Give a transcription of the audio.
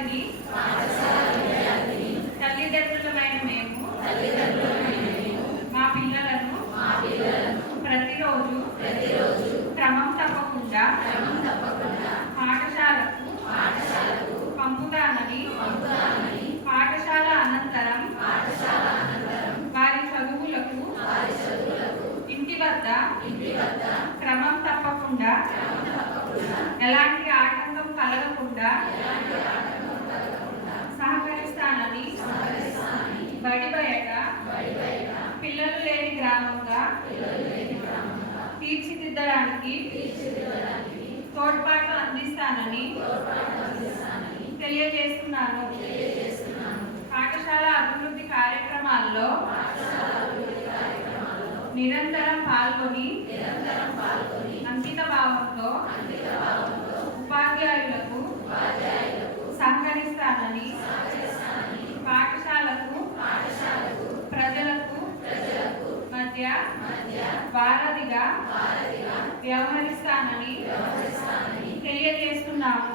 విద్యార్థిని తల్లిదండ్రులమైన మేము మా పిల్లలను ప్రతిరోజు క్రమం తప్పకుండా పాఠశాలకు పంపుతానని పాఠశాల అనంతరం వారి చదువులకు ఇంటి వద్ద క్రమం తప్పకుండా ఎలాంటి ఆటంకం కలగకుండా సహకరిస్తానని బడి బయట పిల్లలు లేని గ్రామంగా తీర్చిదిద్దడానికి తోడ్పాటు అందిస్తానని తెలియజేస్తున్నాను. పాఠశాల అభివృద్ధి కార్యక్రమాల్లో నిరంతరం పాల్గొని అంకిత భావంతో ఉపాధ్యాయులకు సహకరిస్తానని పాఠశాలకు ప్రజలకు మధ్య వారధిగా వ్యవహరిస్తానని తెలియజేస్తున్నాము.